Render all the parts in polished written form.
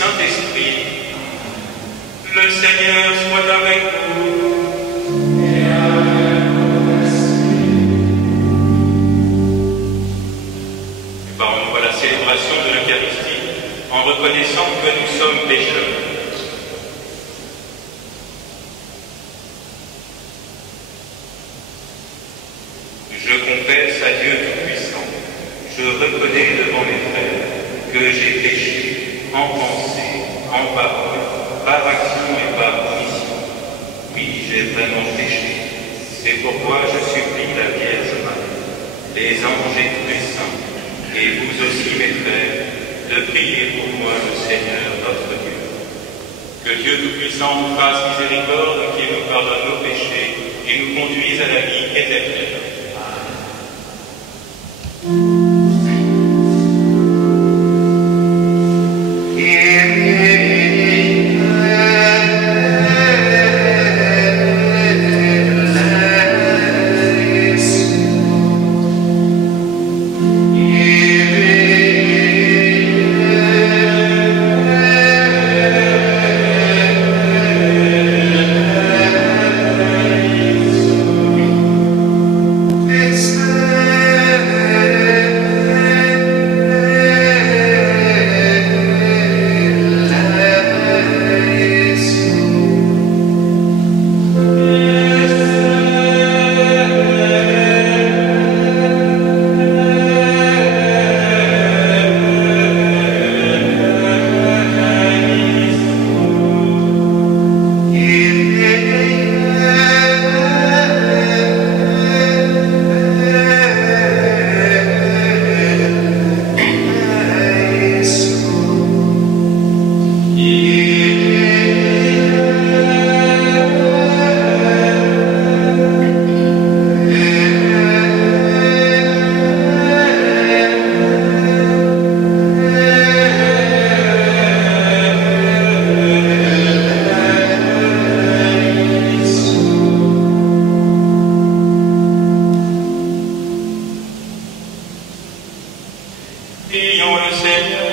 Saint-Esprit. Le Seigneur soit avec vous. Et avec votre esprit. Préparons-nous à la célébration de l'Eucharistie en reconnaissant que nous sommes pécheurs. Je confesse à Dieu Tout-Puissant, je reconnais devant mes frères que j'ai péché en pensée, en parole, par action et par omission. Oui, j'ai vraiment péché. C'est pourquoi je supplie la Vierge Marie, les anges et tous les saints, et vous aussi mes frères, de prier pour moi le Seigneur notre Dieu. Que Dieu Tout-Puissant nous fasse miséricorde, qu'il nous pardonne nos péchés et nous conduise à la vie éternelle. Prions le Seigneur.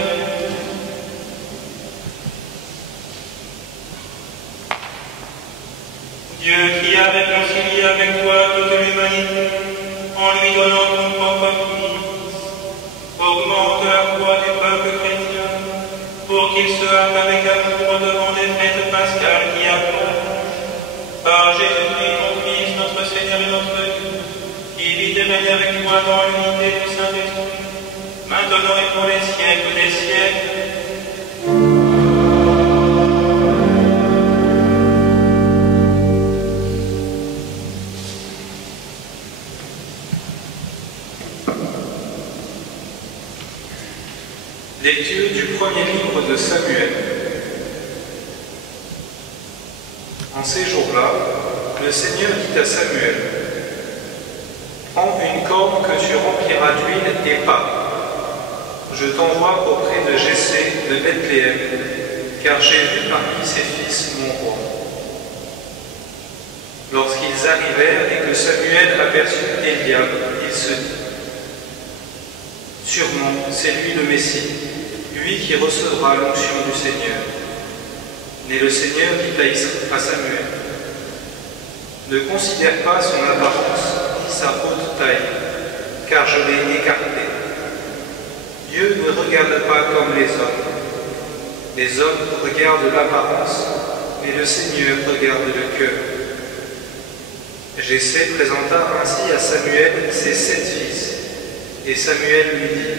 Dieu qui a réconcilié avec toi toute l'humanité, en lui donnant ton propre Fils, augmente la foi du peuple chrétien, pour qu'il se hâte avec amour devant les fêtes pascales qui approchent. Par Jésus-Christ, ton Fils, notre Seigneur et notre Dieu, qui vit et règne avec toi dans l'unité du Saint-Esprit, maintenant et pour les siècles des siècles. Lecture du premier livre de Samuel. En ces jours-là, le Seigneur dit à Samuel: prends une corne que tu rempliras d'huile et pas. Je t'envoie auprès de Jessé de Bethléem, car j'ai vu parmi ses fils mon roi. Lorsqu'ils arrivèrent et que Samuel aperçut Eliab, il se dit: sûrement c'est lui le Messie, lui qui recevra l'onction du Seigneur. Mais le Seigneur dit à Samuel: ne considère pas son apparence ni sa haute taille, car je l'ai écarté. Dieu ne regarde pas comme les hommes. Les hommes regardent l'apparence, mais le Seigneur regarde le cœur. Jessé présenta ainsi à Samuel ses 7 fils, et Samuel lui dit: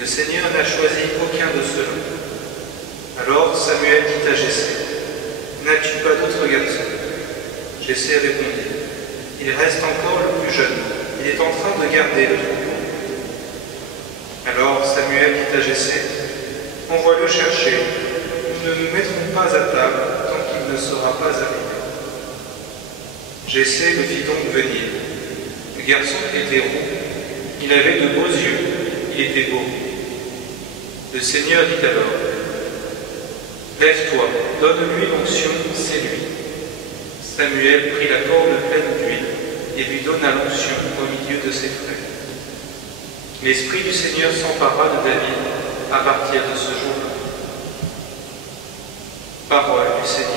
le Seigneur n'a choisi aucun de ceux-là. Alors Samuel dit à Jessé: n'as-tu pas d'autres garçons? Jessé répondit: il reste encore le plus jeune, il est en train de garder le troupeau. Alors Samuel dit à Jessé: envoie-le chercher, nous ne nous mettrons pas à table tant qu'il ne sera pas arrivé. Jessé le fit donc venir. Le garçon était roux, il avait de beaux yeux, il était beau. Le Seigneur dit alors: lève-toi, donne-lui l'onction, c'est lui. Samuel prit la corne pleine d'huile et lui donna l'onction au milieu de ses frères. L'Esprit du Seigneur s'empara de David à partir de ce jour-là. Parole du Seigneur.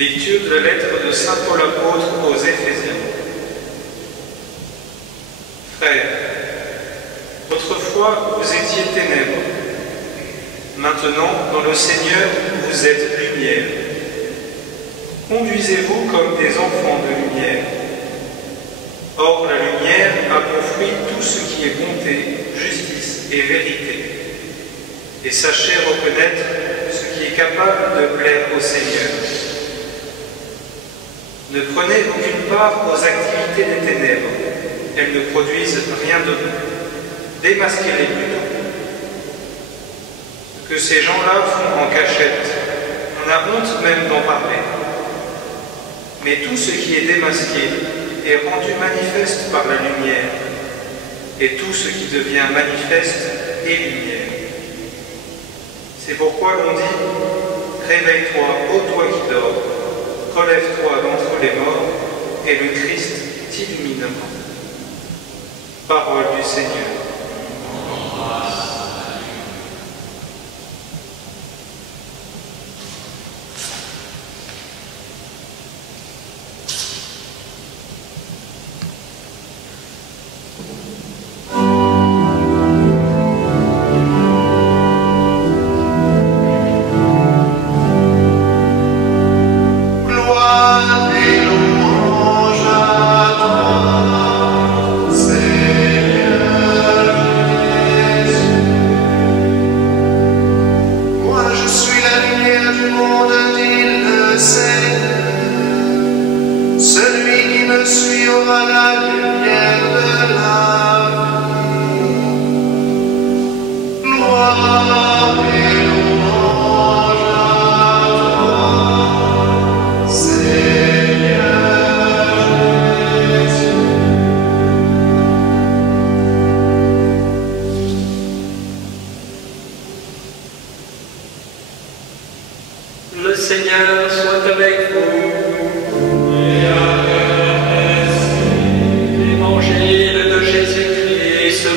Lecture de la lettre de saint Paul apôtre aux Éphésiens. Frères, autrefois vous étiez ténèbres, maintenant dans le Seigneur vous êtes lumière. Conduisez-vous comme des enfants de lumière. Or la lumière a pour fruit tout ce qui est bonté, justice et vérité. Et sachez reconnaître ce qui est capable de plaire au Seigneur. Ne prenez aucune part aux activités des ténèbres. Elles ne produisent rien de bon. Démasquez-les plutôt. Ce que ces gens-là font en cachette, on a honte même d'en parler. Mais tout ce qui est démasqué est rendu manifeste par la lumière, et tout ce qui devient manifeste est lumière. C'est pourquoi l'on dit « Réveille-toi, ô toi qui dors, relève-toi d'entre les morts, et le Christ t'illuminera. » Parole du Seigneur.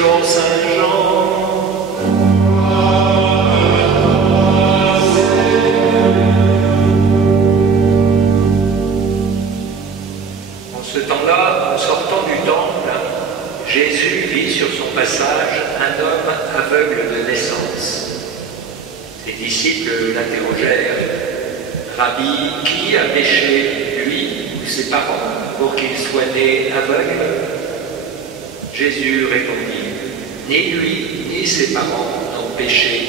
selon saint Jean. En ce temps-là, en sortant du temple, Jésus vit sur son passage un homme aveugle de naissance. Ses disciples l'interrogèrent. « Rabbi, qui a péché, lui ou ses parents, pour qu'il soit né aveugle ?» Jésus répondit, « Ni lui, ni ses parents n'ont péché,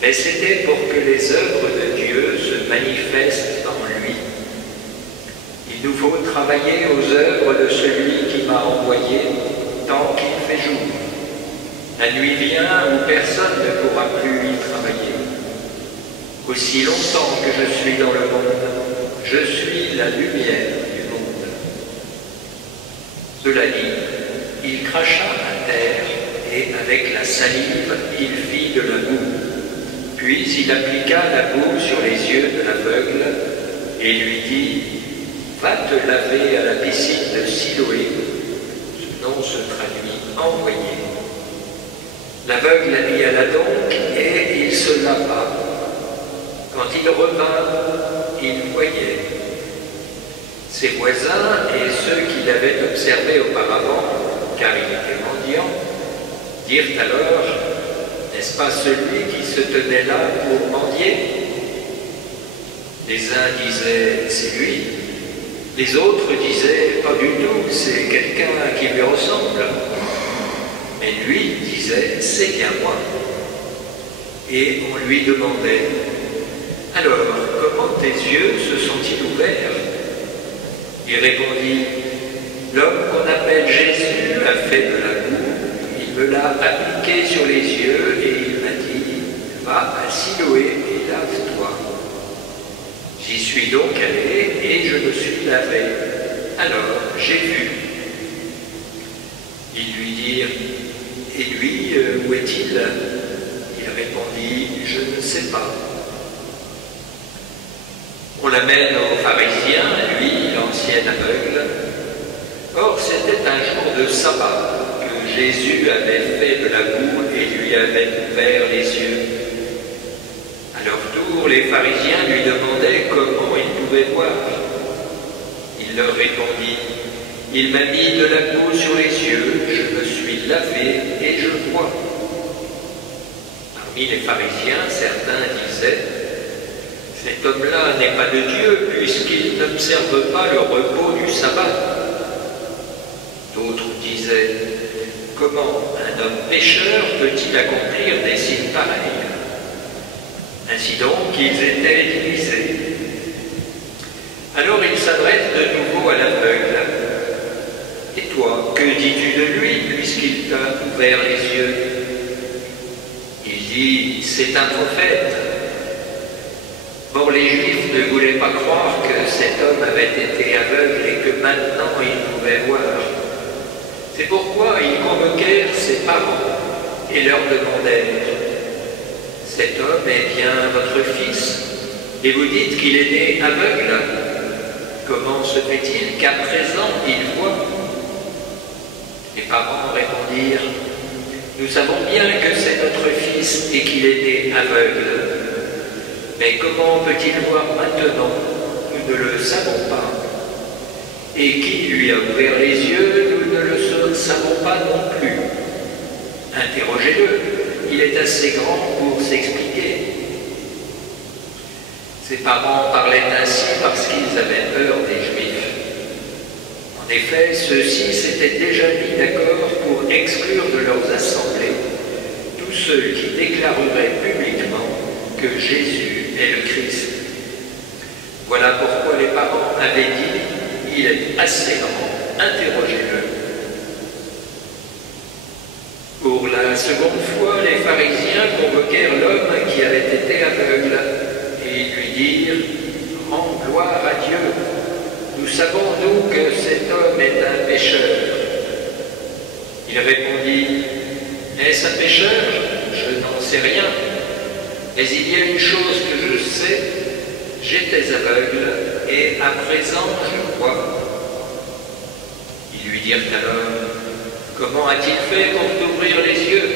mais c'était pour que les œuvres de Dieu se manifestent en lui. Il nous faut travailler aux œuvres de celui qui m'a envoyé tant qu'il fait jour. La nuit vient où personne ne pourra plus y travailler. Aussi longtemps que je suis dans le monde, je suis la lumière du monde. » Cela dit, il cracha à terre et avec la salive, il fit de la boue. Puis il appliqua la boue sur les yeux de l'aveugle et lui dit « Va te laver à la piscine de Siloé ». Ce nom se traduit « envoyé ». L'aveugle y alla donc et il se lava. Quand il revint, il voyait. Ses voisins et ceux qui l'avaient observé auparavant, car il était mendiant, dirent alors, « N'est-ce pas celui qui se tenait là pour mendier ?» Les uns disaient, « C'est lui ». Les autres disaient, « Pas du tout, c'est quelqu'un qui lui ressemble. » Mais lui disait, « C'est bien moi. » Et on lui demandait, « Alors, comment tes yeux se sont-ils ouverts ?» Il répondit, « L'homme qu'on appelle Jésus a fait de la boue, il me l'a appliqué sur les yeux et il m'a dit, « Va à Siloé et lave-toi. » J'y suis donc allé et je me suis lavé. Alors j'ai vu. Ils lui dirent, « Et lui, où est-il » Il répondit, « Je ne sais pas. » On l'amène aux pharisiens, lui, l'ancien aveugle. Or, c'était un jour de sabbat que Jésus avait fait de la boue et lui avait ouvert les yeux. À leur tour, les pharisiens lui demandaient comment il pouvait voir. Il leur répondit, « Il m'a mis de la boue sur les yeux, je me suis lavé et je vois. » Parmi les pharisiens, certains disaient, « Cet homme-là n'est pas de Dieu, puisqu'il n'observe pas le repos du sabbat. » D'autres disaient, « Comment un homme pécheur peut-il accomplir des signes pareils ?» Ainsi donc, ils étaient divisés. Alors il s'adresse de nouveau à l'aveugle. « Et toi, que dis-tu de lui, puisqu'il t'a ouvert les yeux ?» Il dit, « C'est un prophète. » Or les Juifs ne voulaient pas croire que cet homme avait été aveugle et que maintenant il pouvait voir. C'est pourquoi ils convoquèrent ses parents et leur demandèrent, « Cet homme est bien votre fils, et vous dites qu'il est né aveugle. Comment se fait-il qu'à présent il voit ?» Les parents répondirent, « Nous savons bien que c'est notre fils et qu'il est né aveugle. Mais comment peut-il voir maintenant? Nous ne le savons pas. Et qui lui a ouvert les yeux? Nous ne le savons pas non plus. Interrogez-le, il est assez grand pour s'expliquer. » Ses parents parlaient ainsi parce qu'ils avaient peur des Juifs. En effet, ceux-ci s'étaient déjà mis d'accord pour exclure de leurs assemblées tous ceux qui déclareraient publiquement que Jésus est le Christ. Voilà pourquoi les parents avaient dit, « Il est assez grand, interrogez-le. » Pour la seconde fois, les pharisiens convoquèrent l'homme qui avait été aveugle et lui dirent, « Rends gloire à Dieu. Nous savons, nous, que cet homme est un pécheur. » Il répondit, « Est-ce un pécheur? Je n'en sais rien. Mais il y a une chose que je sais, j'étais aveugle et à présent je vois. » Ils lui dirent alors, « comment a-t-il fait pour t'ouvrir les yeux?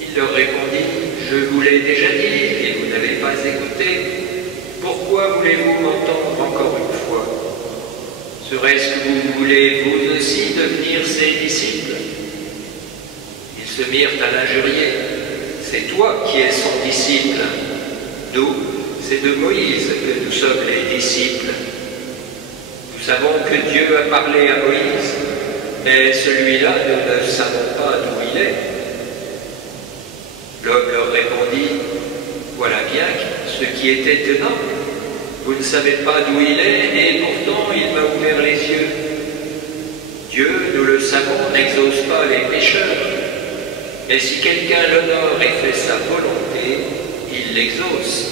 Il leur répondit, je vous l'ai déjà dit et vous n'avez pas écouté. Pourquoi voulez-vous m'entendre encore une fois? Serait-ce que vous voulez vous aussi devenir ses disciples? Ils se mirent à l'injurier. C'est toi qui es son disciple. Nous, c'est de Moïse que nous sommes les disciples. Nous savons que Dieu a parlé à Moïse, mais celui-là, nous ne savons pas d'où il est. L'homme leur répondit, voilà bien ce qui est étonnant. Vous ne savez pas d'où il est, et pourtant il m'a ouvert les yeux. Dieu, nous le savons, n'exauce pas les pécheurs. Mais si quelqu'un l'honore et fait sa volonté, il l'exauce.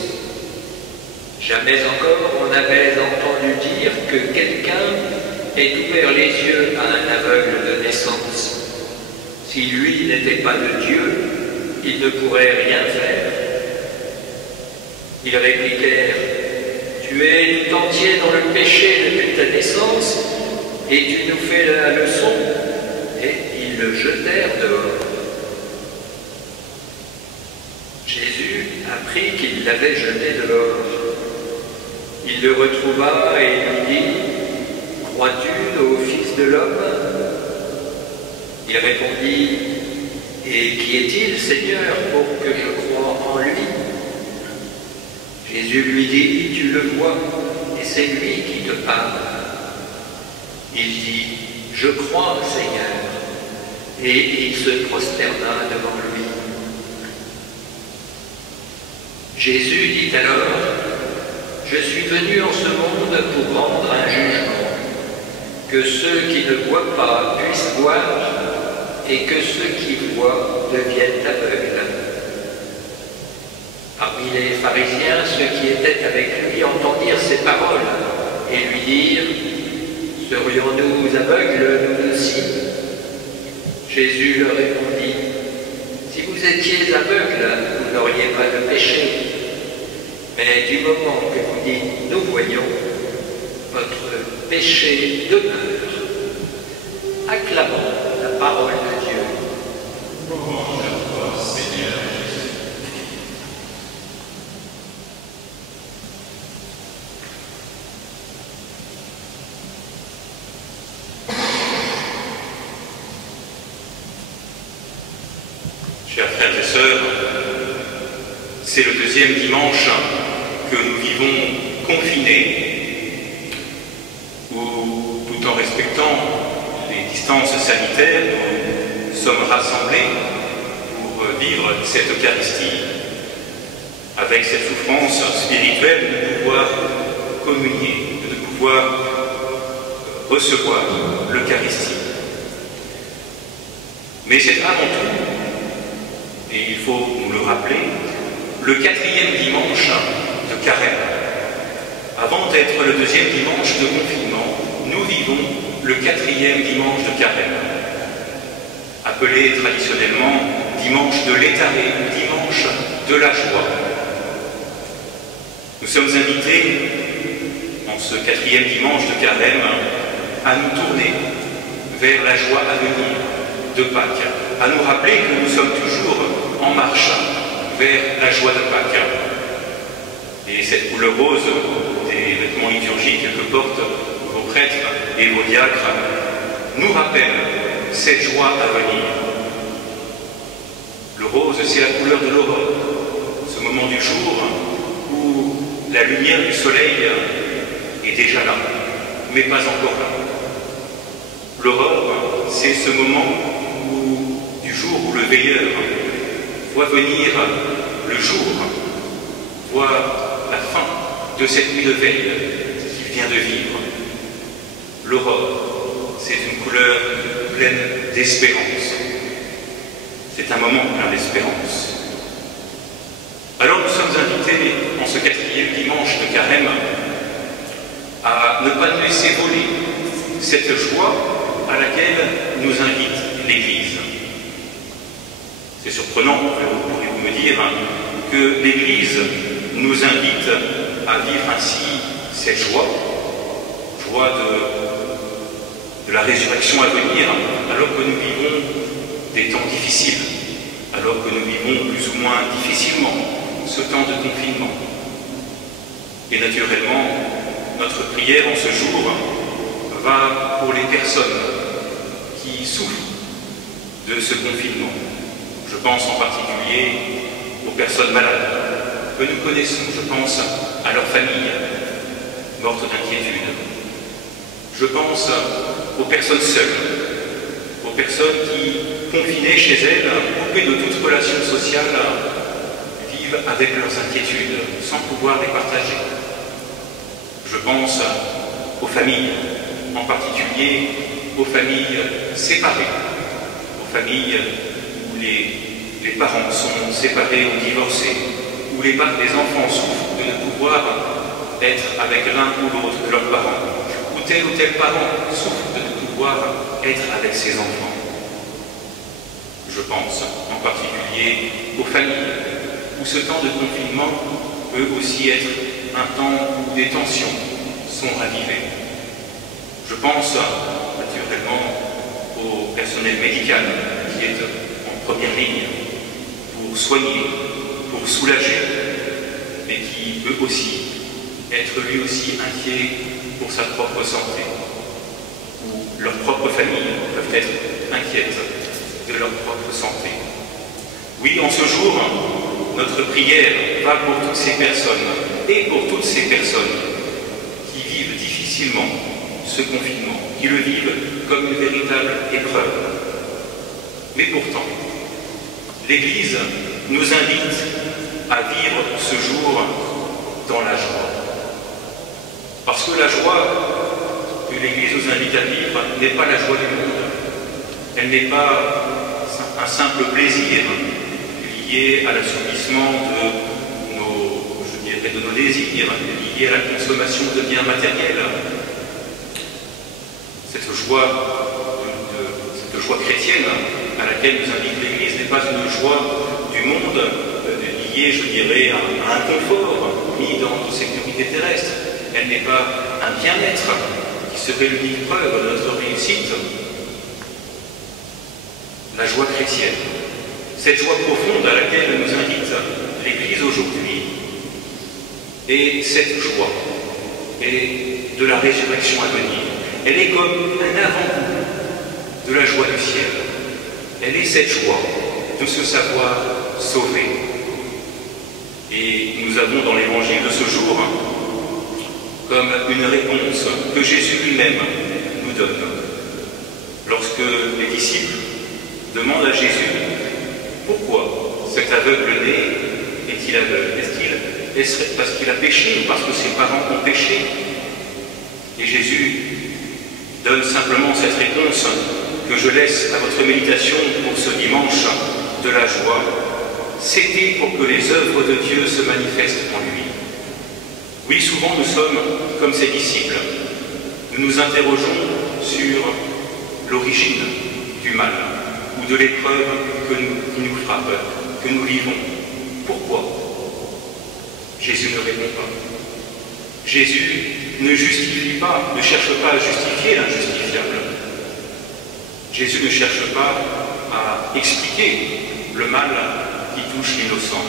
Jamais encore on n'avait entendu dire que quelqu'un ait ouvert les yeux à un aveugle de naissance. Si lui n'était pas de Dieu, il ne pourrait rien faire. Ils répliquèrent, tu es tout entier dans le péché depuis ta naissance, et tu nous fais la leçon. Et ils le jetèrent dehors. Jésus apprit qu'il l'avait jeté dehors. Il le retrouva et lui dit, crois-tu au Fils de l'homme? Il répondit, et qui est-il, Seigneur, pour que je croie en lui? Jésus lui dit, tu le vois, et c'est lui qui te parle. Il dit, je crois, Seigneur, et il se prosterna devant lui. Jésus dit alors, je suis venu en ce monde pour rendre un jugement, que ceux qui ne voient pas puissent voir, et que ceux qui voient deviennent aveugles. Parmi les pharisiens, ceux qui étaient avec lui entendirent ces paroles et lui dirent, serions-nous aveugles, nous aussi? Jésus leur répondit, si vous étiez aveugles, vous n'auriez pas de péché. Mais du moment que vous dites, nous voyons, votre péché demeure. Acclamons la parole de Dieu. Louange à toi, Seigneur Jésus. Chers frères et sœurs, c'est le deuxième dimanche que nous vivons confinés, où, tout en respectant les distances sanitaires, nous sommes rassemblés pour vivre cette Eucharistie, avec cette souffrance spirituelle de pouvoir communier, de pouvoir recevoir l'Eucharistie. Mais c'est avant tout, et il faut nous le rappeler, le quatrième dimanche de Carême. Avant d'être le deuxième dimanche de confinement, nous vivons le quatrième dimanche de Carême, appelé traditionnellement dimanche de l'étaré ou dimanche de la joie. Nous sommes invités, en ce quatrième dimanche de Carême, à nous tourner vers la joie à venir de Pâques, à nous rappeler que nous sommes toujours en marche vers la joie de Pâques. Et cette couleur rose des vêtements liturgiques que portent vos prêtres et vos diacres nous rappelle cette joie à venir. Le rose, c'est la couleur de l'aurore, ce moment du jour où la lumière du soleil est déjà là, mais pas encore là. L'aurore, c'est ce moment du jour où le veilleur voit venir le jour, voit la fin de cette nuit de veille qu'il vient de vivre. L'aurore, c'est une couleur pleine d'espérance. C'est un moment plein d'espérance. Alors nous sommes invités, en ce quatrième dimanche de Carême, à ne pas nous laisser voler cette joie à laquelle nous invite l'Église. C'est surprenant, pourriez-vous me dire, que l'Église nous invite à vivre ainsi cette joie, joie de la résurrection à venir, alors que nous vivons des temps difficiles, alors que nous vivons plus ou moins difficilement ce temps de confinement. Et naturellement, notre prière en ce jour va pour les personnes qui souffrent de ce confinement. Je pense en particulier aux personnes malades que nous connaissons. Je pense à leurs familles mortes d'inquiétude. Je pense aux personnes seules, aux personnes qui, confinées chez elles, coupées de toute relation sociale, vivent avec leurs inquiétudes sans pouvoir les partager. Je pense aux familles, en particulier aux familles séparées, aux familles où les parents sont séparés ou divorcés, où les enfants souffrent de ne pouvoir être avec l'un ou l'autre de leurs parents, où tel parent souffre de ne pouvoir être avec ses enfants. Je pense en particulier aux familles, où ce temps de confinement peut aussi être un temps où des tensions sont ravivées. Je pense naturellement au personnel médical qui est en première ligne pour soigner, pour soulager, mais qui peut aussi être lui aussi inquiet pour sa propre santé, ou leurs propres familles peuvent être inquiètes de leur propre santé. Oui, en ce jour, notre prière va pour toutes ces personnes, et pour toutes ces personnes qui vivent difficilement ce confinement, qui le vivent comme une véritable épreuve. Mais pourtant, l'Église nous invite à vivre ce jour dans la joie. Parce que la joie que l'Église nous invite à vivre n'est pas la joie du monde. Elle n'est pas un simple plaisir lié à l'assouplissement de nos désirs, lié à la consommation de biens matériels. Cette joie chrétienne à laquelle nous invite l'Église n'est pas une joie du monde liée, je dirais, à un confort mis dans nos sécurités terrestres. Elle n'est pas un bien-être qui serait l'unique preuve de notre réussite. La joie chrétienne, cette joie profonde à laquelle nous invite l'Église aujourd'hui, et cette joie est de la résurrection à venir. Elle est comme un avant-goût de la joie du ciel. Elle est cette joie de se savoir sauvé. Et nous avons dans l'évangile de ce jour comme une réponse que Jésus lui-même nous donne. Lorsque les disciples demandent à Jésus pourquoi cet aveugle-né est-il aveugle? Est-ce parce qu'il a péché ou parce que ses parents ont péché? Et Jésus donne simplement cette réponse que je laisse à votre méditation pour ce dimanche de la joie. C'était pour que les œuvres de Dieu se manifestent en lui. Oui, souvent nous sommes comme ces disciples. Nous nous interrogeons sur l'origine du mal ou de l'épreuve qui nous frappe, que nous vivons. Pourquoi? Jésus ne répond pas. Jésus ne justifie pas, ne cherche pas à justifier l'injustifiable. Jésus ne cherche pas à expliquer le mal qui touche l'innocent.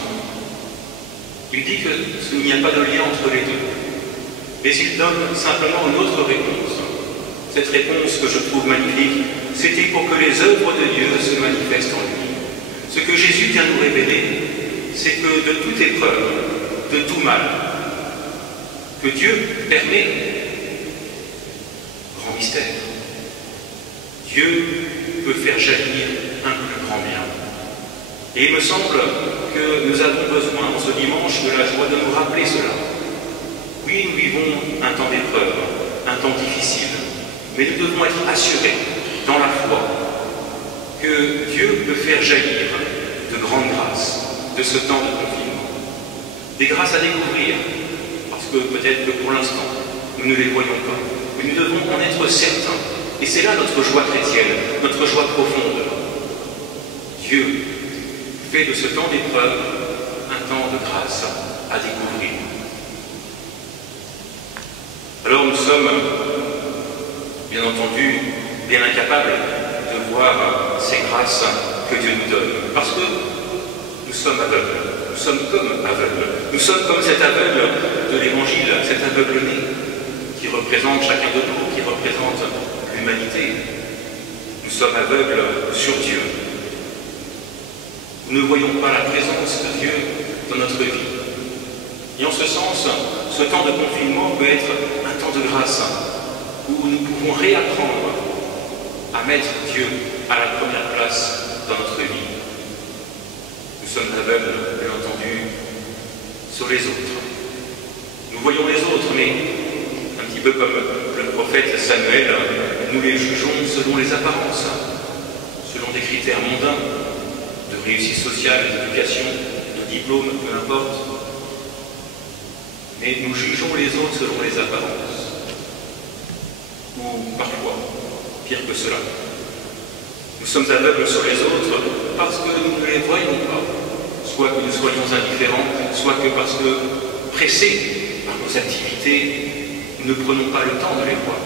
Il dit qu'il n'y a pas de lien entre les deux. Mais il donne simplement une autre réponse. Cette réponse que je trouve magnifique, c'était pour que les œuvres de Dieu se manifestent en lui. Ce que Jésus vient nous révéler, c'est que de toute épreuve, de tout mal, que Dieu permet, grand mystère, Dieu peut faire jaillir un plus grand bien. Et il me semble que nous avons besoin, en ce dimanche, de la joie de nous rappeler cela. Oui, nous vivons un temps d'épreuve, un temps difficile, mais nous devons être assurés, dans la foi, que Dieu peut faire jaillir de grandes grâces de ce temps de confinement. Des grâces à découvrir, parce que peut-être que pour l'instant, nous ne les voyons pas, mais nous devons en être certains. Et c'est là notre joie chrétienne, notre joie profonde. Dieu fait de ce temps d'épreuve un temps de grâce à découvrir. Alors nous sommes, bien entendu, bien incapables de voir ces grâces que Dieu nous donne. Parce que nous sommes aveugles, nous sommes comme aveugles. Nous sommes comme cet aveugle de l'Évangile, cet aveugle-né qui représente chacun de nous, qui représente l'humanité. Nous sommes aveugles sur Dieu. Nous ne voyons pas la présence de Dieu dans notre vie. Et en ce sens, ce temps de confinement peut être un temps de grâce où nous pouvons réapprendre à mettre Dieu à la première place dans notre vie. Nous sommes aveugles, bien entendu, sur les autres. Nous voyons les autres, mais un petit peu comme le prophète Samuel, nous les jugeons selon les apparences, selon des critères mondains, de réussite sociale, d'éducation, de diplôme, peu importe. Mais nous jugeons les autres selon les apparences. Ou parfois, pire que cela. Nous sommes aveugles sur les autres parce que nous ne les voyons pas. Soit que nous soyons indifférents, soit que parce que, pressés par nos activités, nous ne prenons pas le temps de les voir.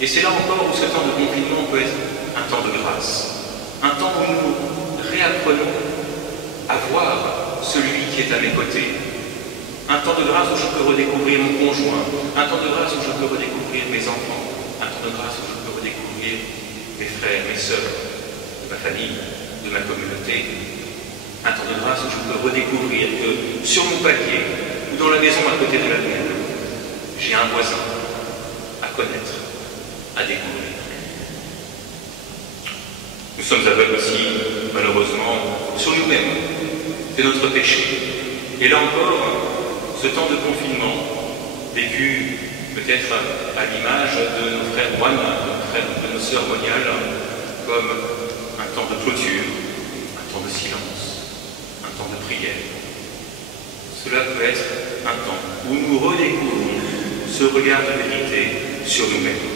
Et c'est là encore où ce temps de confinement peut être un temps de grâce. Un temps où nous réapprenons à voir celui qui est à mes côtés. Un temps de grâce où je peux redécouvrir mon conjoint. Un temps de grâce où je peux redécouvrir mes enfants. Un temps de grâce où je peux redécouvrir mes frères, mes sœurs, de ma famille, de ma communauté. Un temps de grâce où je peux redécouvrir que sur mon palier ou dans la maison à côté de la mienne, j'ai un voisin à connaître, à découvrir. Nous sommes aveugles aussi, malheureusement, sur nous-mêmes. C'est notre péché. Et là encore, ce temps de confinement, vécu peut-être à l'image de nos frères moines, de nos sœurs moniales, comme un temps de clôture, un temps de silence, un temps de prière. Cela peut être un temps où nous redécouvrons ce regard de vérité sur nous-mêmes.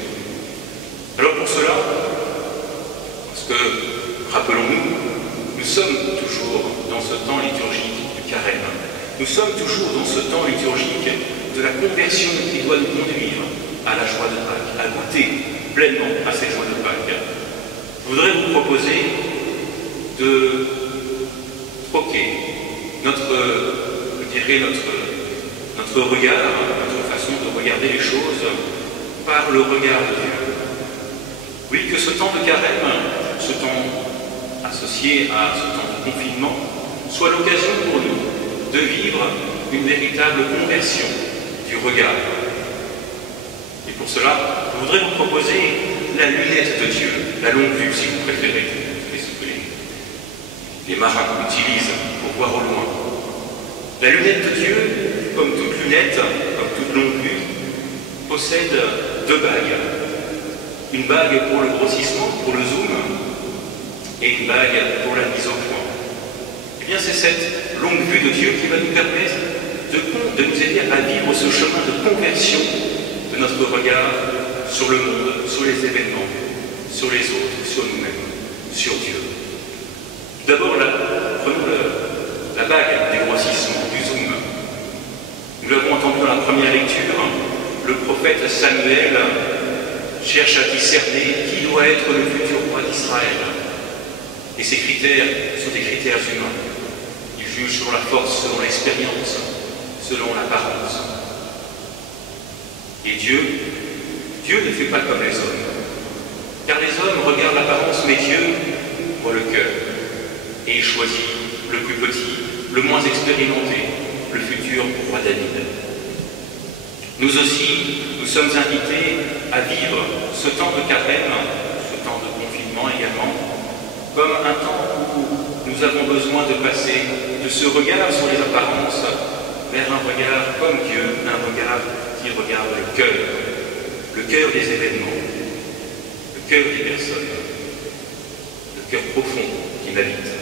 Alors pour cela, parce que, rappelons-nous, nous sommes toujours dans ce temps liturgique du carême. Nous sommes toujours dans ce temps liturgique de la conversion qui doit nous conduire à la joie de Pâques, à goûter pleinement à cette joie de Pâques. Je voudrais vous proposer de troquer notre regard, notre façon de regarder les choses par le regard de Dieu. Oui, que ce temps de carême, ce temps associé à ce temps de confinement, soit l'occasion pour nous de vivre une véritable conversion du regard. Et pour cela, je voudrais vous proposer la lunette de Dieu, la longue vue si vous préférez, c'est ce que les marins utilisent pour voir au loin. La lunette de Dieu, comme toute lunette, comme toute longue vue, possède deux bagues. Une bague pour le grossissement, pour le zoom, et une bague pour la mise au point. Eh bien, c'est cette longue vue de Dieu qui va nous permettre de nous aider à vivre ce chemin de conversion de notre regard sur le monde, sur les événements, sur les autres, sur nous-mêmes, sur Dieu. D'abord, prenons la bague du grossissement, du zoom. Nous l'avons entendu dans la première lecture, le prophète Samuel cherche à discerner qui doit être le futur roi d'Israël. Et ces critères sont des critères humains. Il juge selon la force, selon l'expérience, selon l'apparence. Et Dieu ne fait pas comme les hommes. Car les hommes regardent l'apparence, mais Dieu voit le cœur. Et il choisit le plus petit, le moins expérimenté, le futur roi David. Nous aussi, nous sommes invités à vivre ce temps de carême, ce temps de confinement également, comme un temps où nous avons besoin de passer de ce regard sur les apparences vers un regard comme Dieu, un regard qui regarde le cœur des événements, le cœur des personnes, le cœur profond qui m'habite.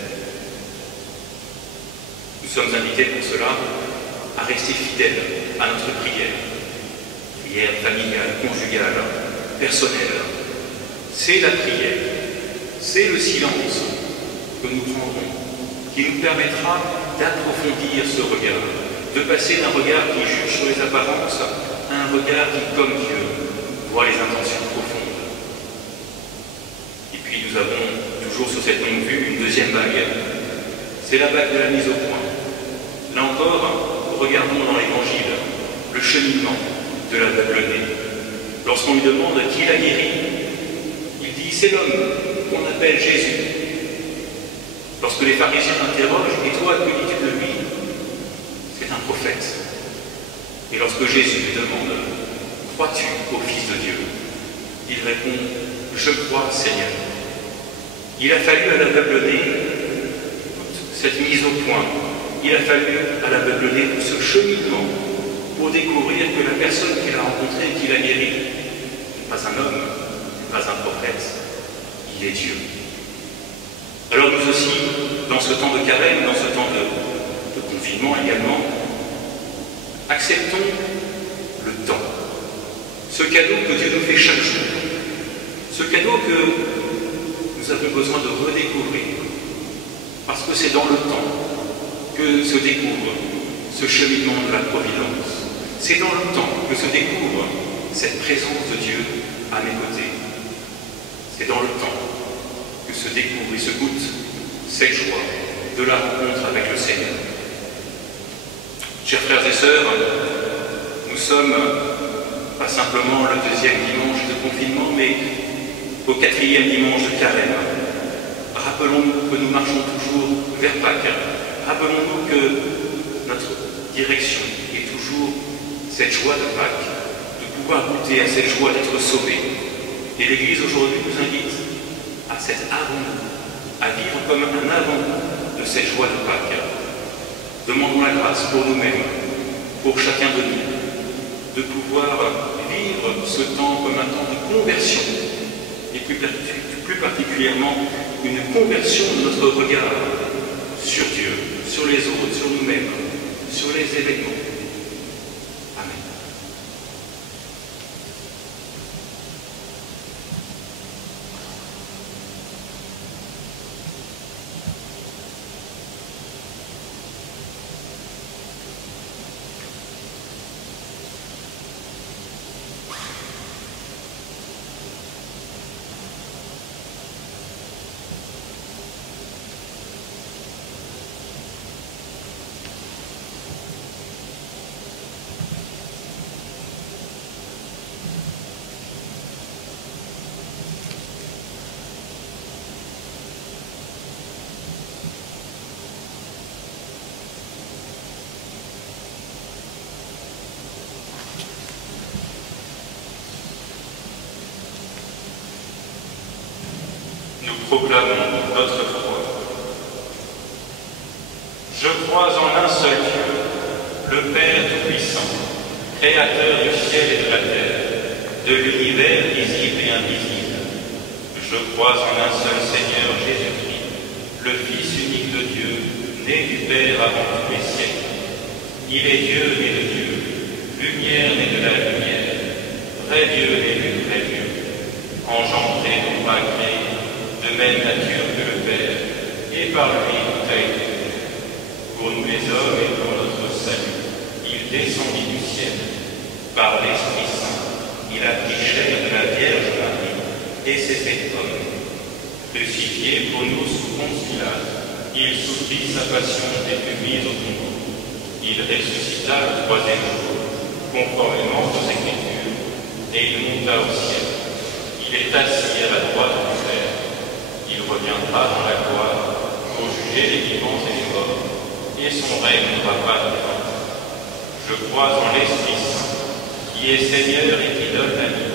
Nous sommes invités pour cela à rester fidèles à notre prière familiale, conjugale, personnelle. C'est la prière, c'est le silence que nous prendrons, qui nous permettra d'approfondir ce regard, de passer d'un regard qui juge sur les apparences à un regard qui, comme Dieu, voit les intentions profondes. toujours sur cette longue vue, une deuxième vague. C'est la vague de la mise au point. Là encore, regardons dans l'Évangile le cheminement de l'aveugle-né. Lorsqu'on lui demande qui l'a guéri, il dit c'est l'homme qu'on appelle Jésus. Lorsque les pharisiens l'interrogent, et toi, que dis-tu de lui? C'est un prophète. Et lorsque Jésus lui demande, crois-tu au Fils de Dieu? Il répond, je crois, Seigneur. Il a fallu à l'aveugle-né toute cette mise au point. Il a fallu à l'aveugle-né tout ce cheminement pour découvrir que la personne qu'il a rencontrée et qui l'a guéri n'est pas un homme, n'est pas un prophète, il est Dieu. Alors nous aussi, dans ce temps de carême, dans ce temps de confinement également, acceptons le temps, ce cadeau que Dieu nous fait chaque jour, ce cadeau que nous avons besoin de redécouvrir, parce que c'est dans le temps que se découvre ce cheminement de la providence. C'est dans le temps que se découvre cette présence de Dieu à mes côtés. C'est dans le temps que se découvre et se goûte cette joie de la rencontre avec le Seigneur. Chers frères et sœurs, nous sommes pas simplement le deuxième dimanche de confinement, mais au quatrième dimanche de carême. Rappelons-nous que nous marchons toujours vers Pâques. Rappelons-nous que notre direction est toujours cette joie de Pâques, de pouvoir goûter à cette joie d'être sauvé. Et l'Église aujourd'hui nous invite à cet avant-goût, à vivre comme un avant-goût de cette joie de Pâques. Demandons la grâce pour nous-mêmes, pour chacun de nous, de pouvoir vivre ce temps comme un temps de conversion, et plus particulièrement une conversion de notre regard sur Dieu, sur les autres, sur nous-mêmes, sur les événements. Amen. Proclamons notre foi. Je crois en un seul Dieu, le Père Tout-Puissant, Créateur du ciel et de la terre, de l'univers visible et invisible. Je crois en un seul Seigneur Jésus-Christ, le Fils unique de Dieu, né du Père avant tous les siècles. Il est Dieu né de Dieu, lumière né de la lumière, vrai Dieu né du vrai Dieu, engendré non pas créé, de même nature que le Père, et par lui tout a été fait. Pour nous les hommes et pour notre salut, il descendit du ciel. Par l'Esprit Saint, il a pris chair de la Vierge Marie et s'est fait homme. Crucifié pour nous sous Ponce Pilate, il souffrit sa passion et fut mis au tombeau. Il ressuscita le troisième jour, conformément aux Écritures, et il monta au ciel. Il est assis à la droite du Père. Il reviendra dans la gloire pour juger les vivants et les morts, et son règne n'aura pas de fin. Je crois en l'Esprit Saint, qui est Seigneur et qui donne la vie.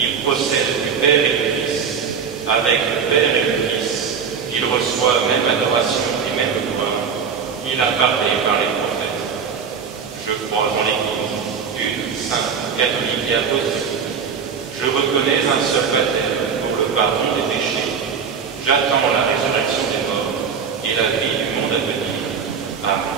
Il procède du Père et du Fils. Avec le Père et le Fils, il reçoit même adoration et même gloire. Il a parlé par les prophètes. Je crois en l'Église, une, sainte, catholique et apostolique. Je reconnais un seul baptême pour le pardon des péchés. J'attends la résurrection des morts et la vie du monde à venir. Amen.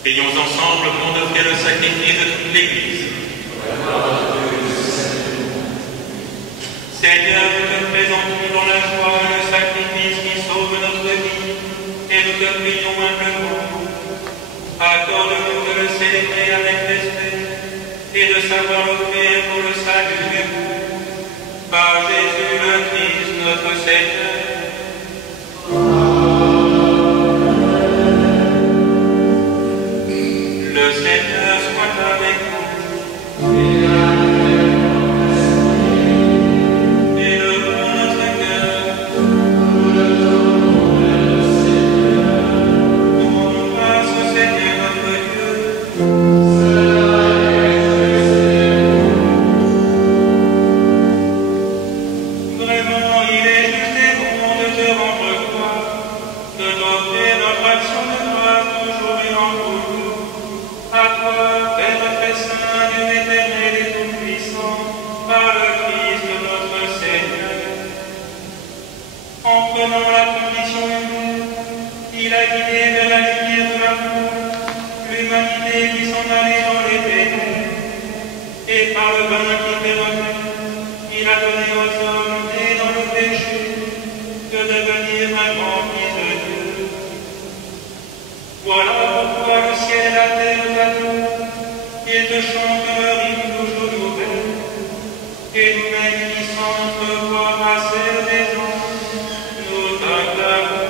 Prions ensemble pour offrir le sacrifice de toute l'Église. Seigneur, nous te présentons dans la joie le sacrifice qui sauve notre vie, et nous te prions humblement. Accorde-nous de le célébrer avec respect, et de savoir l'offrir pour le salut du monde. Par Jésus le Christ, notre Seigneur. Le Seigneur soit avec vous. Et levons notre cœur. Rendons grâce au Seigneur notre Dieu. Vraiment, il est juste et bon de te rendre gloire, de t'offrir notre action de grâce toujours et en toujours. À toi, Père très saint, Dieu éternel et tout-puissant, par le Christ notre Seigneur. En prenant la condition humaine, il a guidé vers la lumière de l'amour l'humanité qui s'en allait dans les ténèbres. Et par le bain qui fait revenir, il a donné aux hommes nés dans le péché de devenir un grand fils de Dieu. Voilà pourquoi le ciel et la terre t'adorent, et te chantent leur hymne toujours nouvelle, et nous-mêmes qui sans notre voix à celle des anges, nous t'acclamons.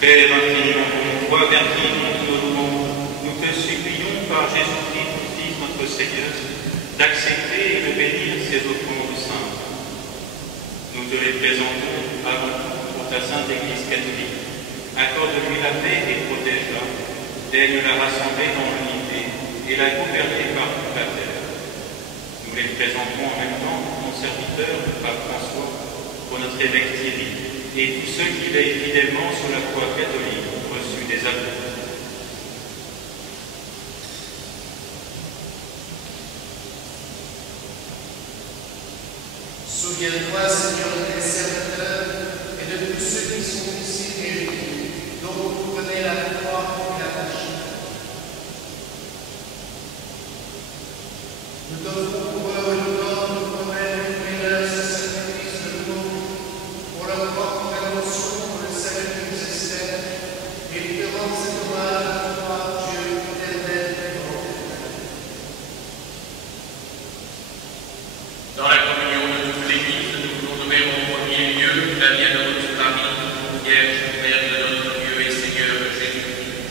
Père infiniment bon, toi vers qui nous te louons, nous te supplions par Jésus-Christ, ton Fils, notre Seigneur, d'accepter et de bénir ces offrandes saintes. Nous te les présentons avant tout pour ta sainte Église catholique. Accorde-lui la paix et protège-la. Daigne la rassembler dans l'unité et la gouverner par toute la terre. Nous les présentons en même temps pour ton serviteur, le pape François, pour notre évêque Thierry, et tous ceux qui veillent fidèlement sur la foi catholique reçue des apôtres. Souviens-toi, Seigneur, de tes serviteurs et de tous ceux qui sont ici réunis, dont vous connaissez la croix et la magie. Nous t'offrons pour eux le corps de nous-mêmes et leur sacrifice de nous, pour leur propre rédemption, pour le salut qui nous espère, et ils te rendent cet hommage à toi, Dieu éternel et grand. Dans la communion de toute l'Église, nous vous nommer en premier lieu la bienheureuse Marie, Vierge, Mère de notre Dieu et Seigneur Jésus-Christ.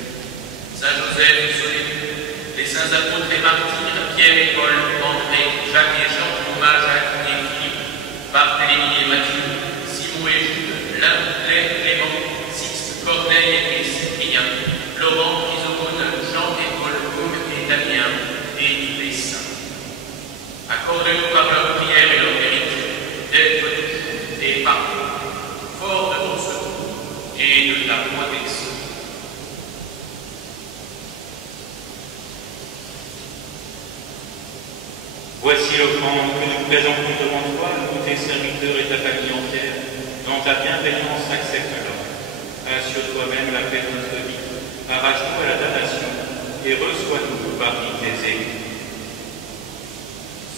Saint Joseph, Soleil, les saints apôtres et martyrs, Pierre et Paul, André, présentons devant toi, nous tes serviteurs et ta famille entière, dans ta bienveillance accepte-la. Assure toi-même la paix de notre vie, arrache-nous à la damnation et reçois-nous parmi tes élus.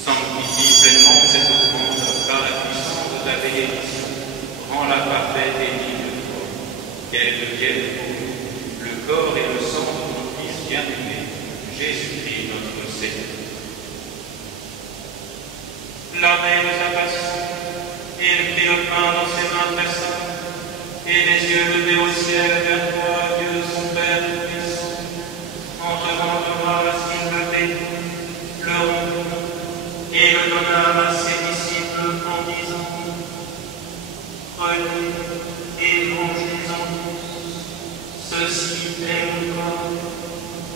Sanctifie pleinement cette offrande par la puissance de ta bénédiction, rends-la parfaite et digne de toi, qu'elle devienne pour nous le corps et le sang de ton Fils bien-aimé, Jésus-Christ notre Seigneur. La veille de sa passion, il prit le pain dans ses mains très saintes, et les yeux levés au ciel vers toi, Dieu son Père Tout-Puissant, en te rendant grâce, il le bénit, le rompit, et le donna à ses disciples en disant: Prenez et mangez-en tous, ceci est mon corps,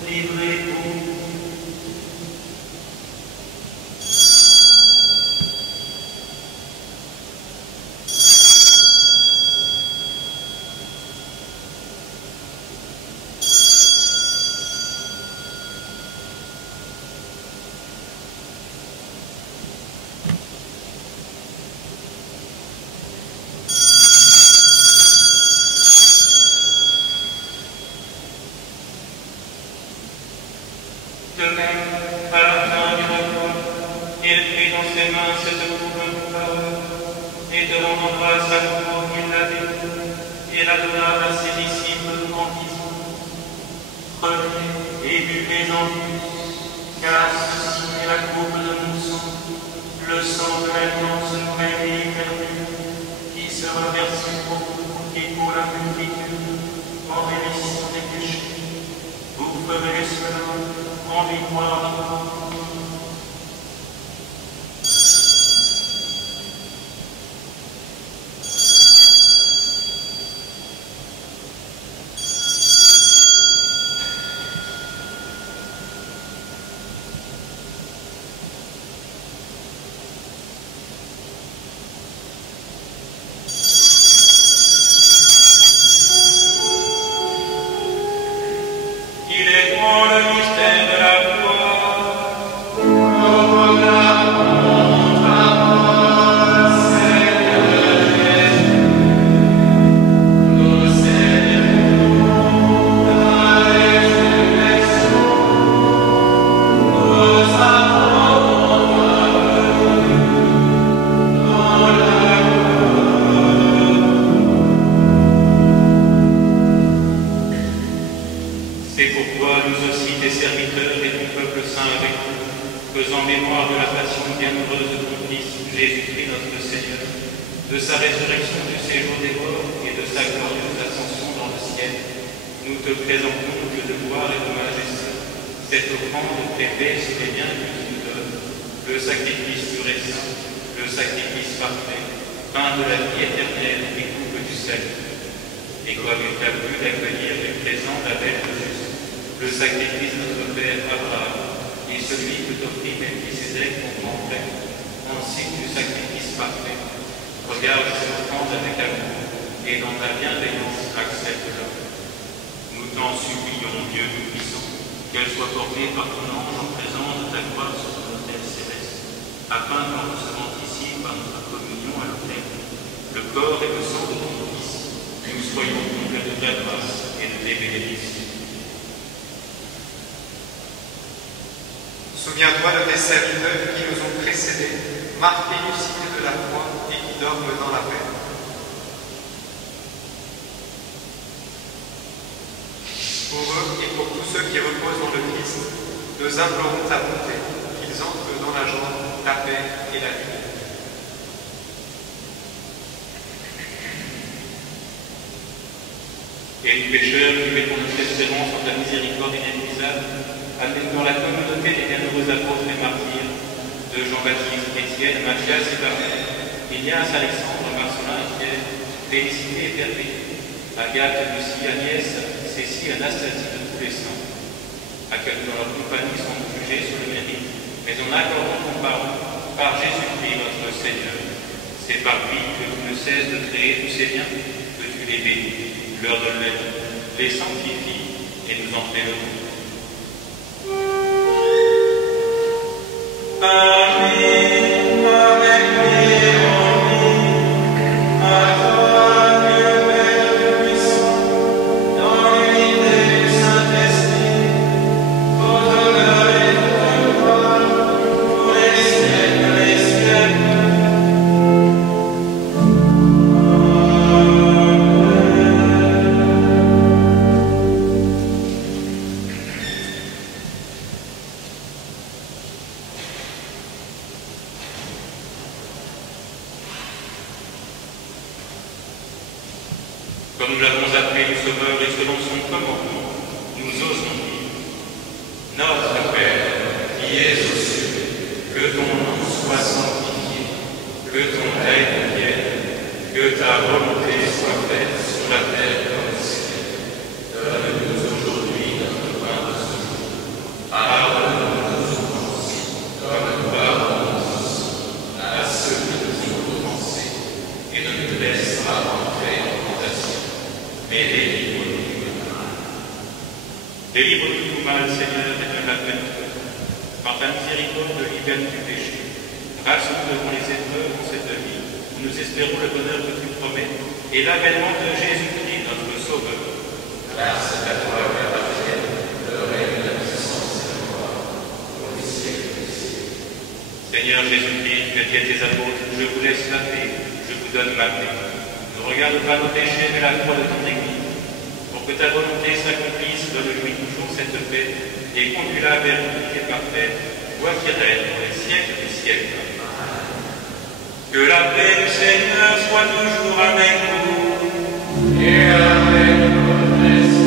livré pour vous. De même, à la fin du repas, il prit dans ses mains cette coupe de parole, et te rendant grâce à nouveau, il la bénit, et la donna à ses disciples en disant: Prenez et buvez-en tous, car ceci est la coupe de mon sang, le sang de l'alliance nouvelle et éternelle, qui sera versé pour vous et pour la multitude, en rémission des péchés. Vous ferez cela en mémoire de moi. Il est grand le mystère de la foi. C'est pourquoi nous aussi, tes serviteurs et ton peuple saint avec nous, faisant mémoire de la passion bienheureuse de ton Fils, Jésus-Christ notre Seigneur, de sa résurrection du séjour des morts et de sa glorieuse ascension dans le ciel, nous te présentons, Dieu de gloire et de majesté, cette offrande épaisse et bien que tu nous donnes, le sacrifice pur et saint, le sacrifice parfait, pain de la vie éternelle et coupe du salut. Et comme il t'a plu d'accueillir les présents d'Abel le juste, le sacrifice de notre Père Abraham, et celui que t'offrit Melchisédek ton grand frère, en signe du sacrifice parfait, regarde cette offrande avec amour, et dans ta bienveillance accepte-la. Nous t'en supplions, Dieu Tout-Puissant, qu'elle soit portée par ton ange en présence de ta gloire sur ton autel céleste, afin qu'en recevant ici par notre communion à l'autel, le corps et le sang de ton Fils, nous soyons comblés de ta grâce et de tes bénédictions. Souviens-toi de tes serviteurs qui nous ont précédés, marqués du signe de la foi et qui dorment dans la paix. Pour eux et pour tous ceux qui reposent dans le Christ, nous implorons ta bonté, qu'ils entrent dans la joie, la paix et la vie. Et nous pécheurs qui mettons notre espérance en ta miséricorde inépuisable, admettons dans la communauté des bienheureux apôtres et martyrs de Jean-Baptiste, Étienne, Mathias et Barnabé, Ignace, Alexandre, Marcelin et Pierre, Félicité et Perpétue, Agathe, Lucie, Agnès, Cécile, Anastasie de tous les saints, à qui dans leur compagnie sont jugés sur le mérite, mais en accordant ton pardon par Jésus-Christ notre Seigneur. C'est par lui que tu ne cesses de créer tous ces biens, que tu les bénis, leur donnes la vie, les sanctifie et nous en fais le don. Amen. Comme nous l'avons appelé du Sauveur et selon son commandement, nous osons dire: Notre Père, qui es aux cieux, que ton nom soit sanctifié, que ton règne vienne, que ta volonté soit faite sur la terre comme au ciel. Donne-nous aujourd'hui notre pain de ce jour. Pardonne-nous nos offenses, comme nous pardonnons aussi à ceux qui nous ont offensés, et ne nous laisse pas entrer en tentation, mais délivre-nous du mal. Délivre-nous du mal, Seigneur, et donne la paix. Par ta miséricorde, libère-nous du péché. Rassure-nous devant les épreuves en cette vie, où nous espérons le bonheur que tu promets, et l'avènement de Jésus-Christ, notre Sauveur. Grâce à toi, Père parfait, le règne, la puissance et la gloire, pour les siècles des siècles. Seigneur Jésus-Christ, tu as dit à tes apôtres: je vous laisse la paix, je vous donne ma paix. Ne regarde pas nos péchés, mais la croix de ton Église. Pour que ta volonté s'accomplisse, donne-lui toujours cette paix, et conduis-la vers une vie parfaite, toi qui règnes pour les siècles des siècles. Que la paix du Seigneur soit toujours avec vous. Et avec votre esprit.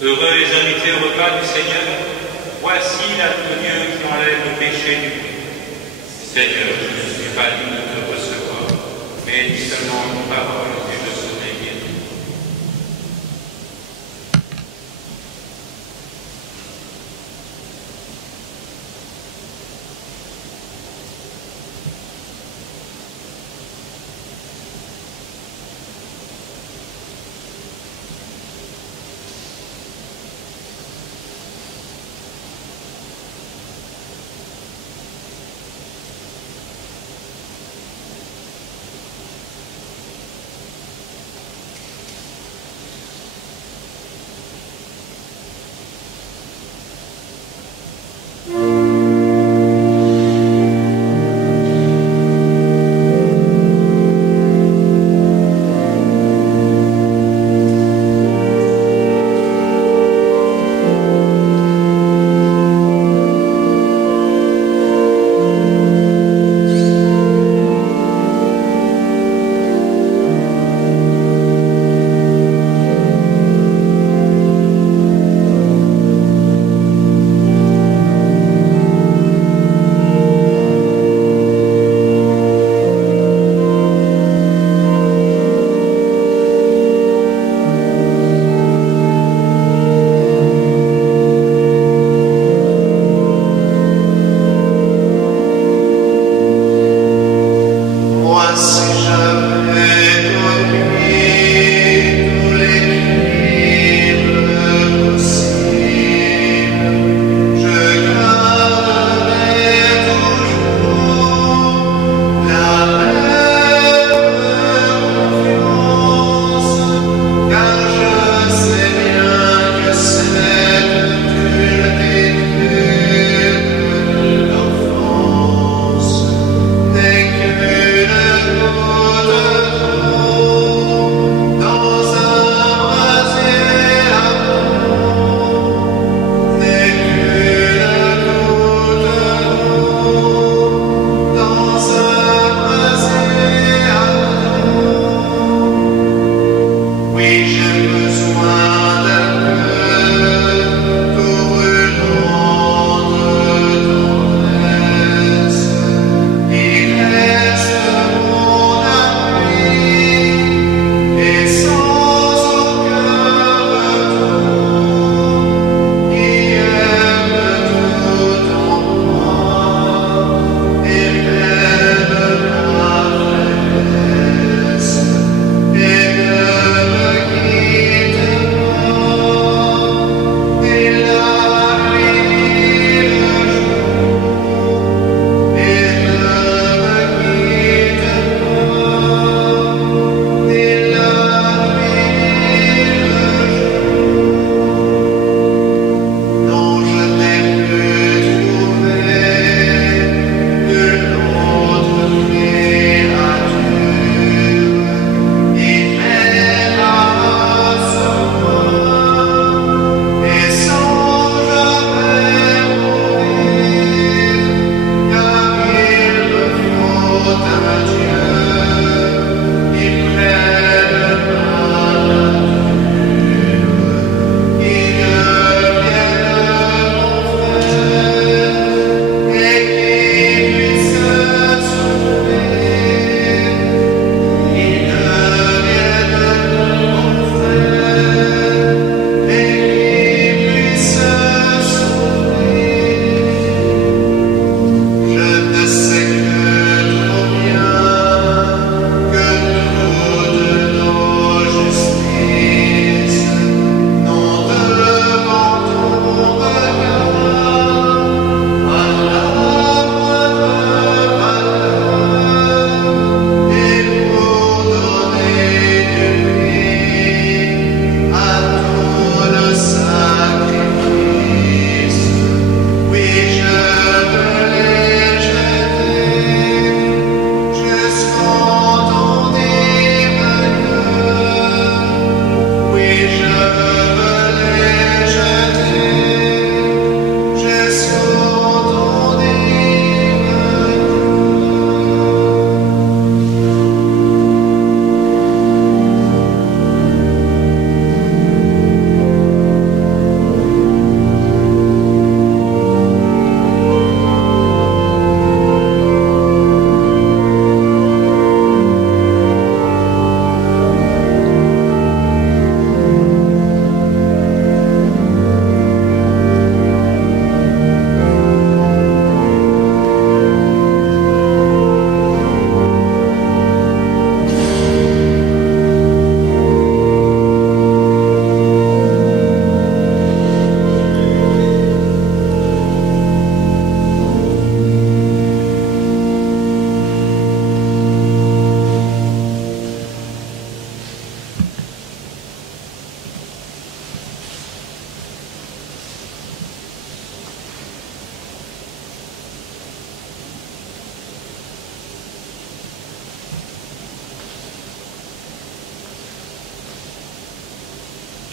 Heureux les invités au repas du Seigneur, voici l'agneau qui enlève le péché du monde. Seigneur, je ne suis pas digne de te recevoir, mais dis seulement une parole et je serai guéri.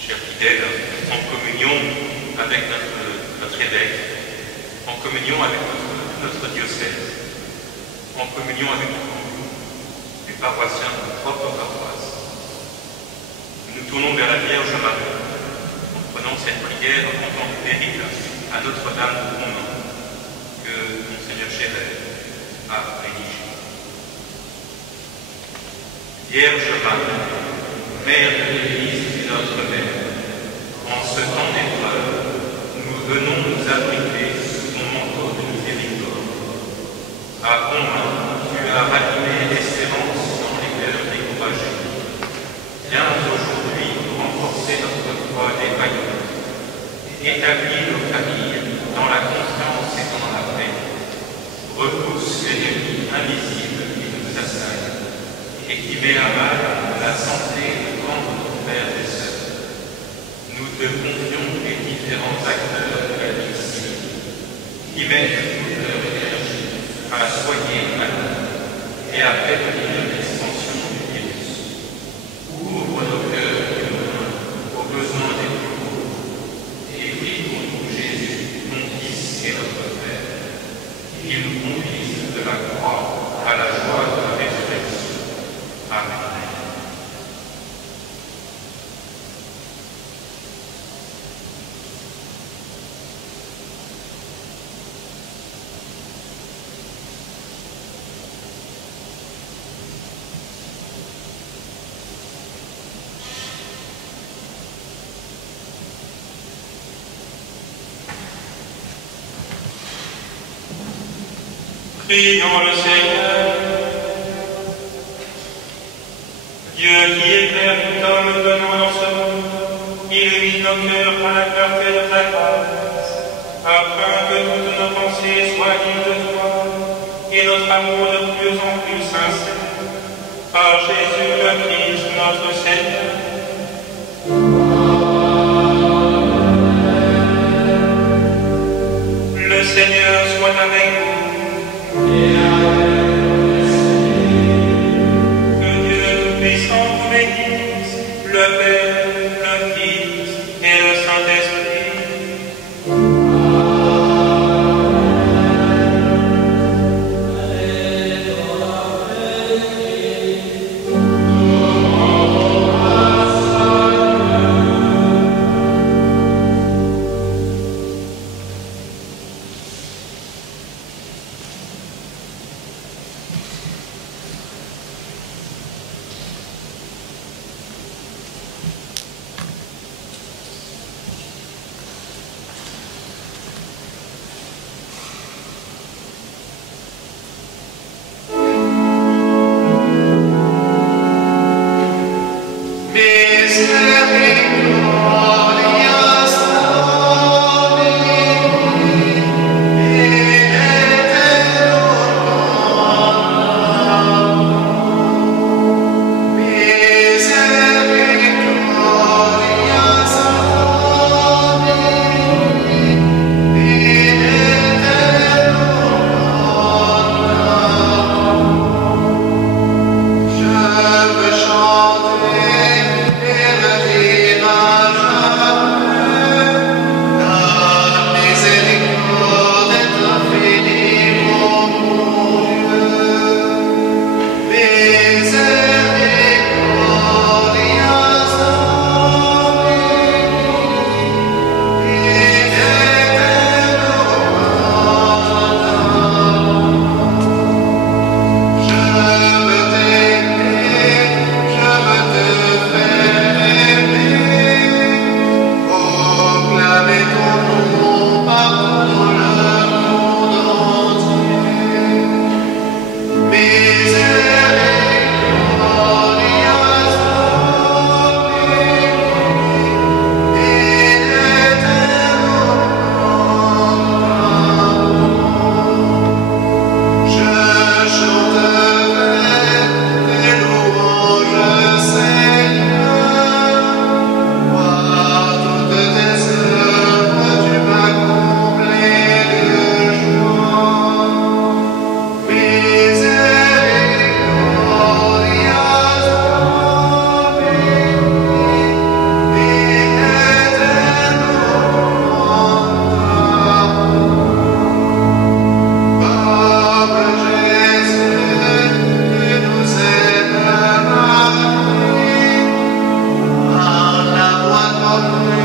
chers fidèles, en communion avec notre évêque, en communion avec notre diocèse, en communion avec les paroissiens de notre propre paroisse. Nous nous tournons vers la Vierge Marie, en prenant cette prière en tant que péril à Notre-Dame de Rouen, que Monseigneur Chéret a rédigé. Vierge Marie, Mère de l'Église et notre Mère, en ce temps d'épreuve, nous venons nous abriter sous ton manteau de miséricorde. À Romain, tu as ranimé l'espérance dans les cœurs découragés. Viens aujourd'hui renforcer notre foi défaillante. Établis nos familles dans la confiance et dans la paix. Repousse l'ennemi invisible qui nous assaille et qui met à mal la santé de tant de nos frères et sœurs. Nous te confions les différents acteurs de la médecine qui mettent toute leur énergie à soigner les malades et à prévenir l'expansion du virus. Ouvre nos cœurs et nos mains aux besoins des plus pauvres et prie pour nous, Jésus, ton Fils et notre Père, qu'il nous conduise de la croix à la joie de la résurrection. Amen. Prions le Seigneur. Dieu qui éclaire tout homme venant dans ce monde, illumine nos cœurs par la clarté de ta grâce, afin que toutes nos pensées soient dignes de toi et notre amour de plus en plus sincère. Par Jésus le Christ, notre Seigneur. Le Seigneur soit avec vous. Que Dieu Tout-Puissant vous bénisse, le Père, le Fils et le Saint-Esprit. Amen.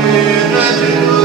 Amen.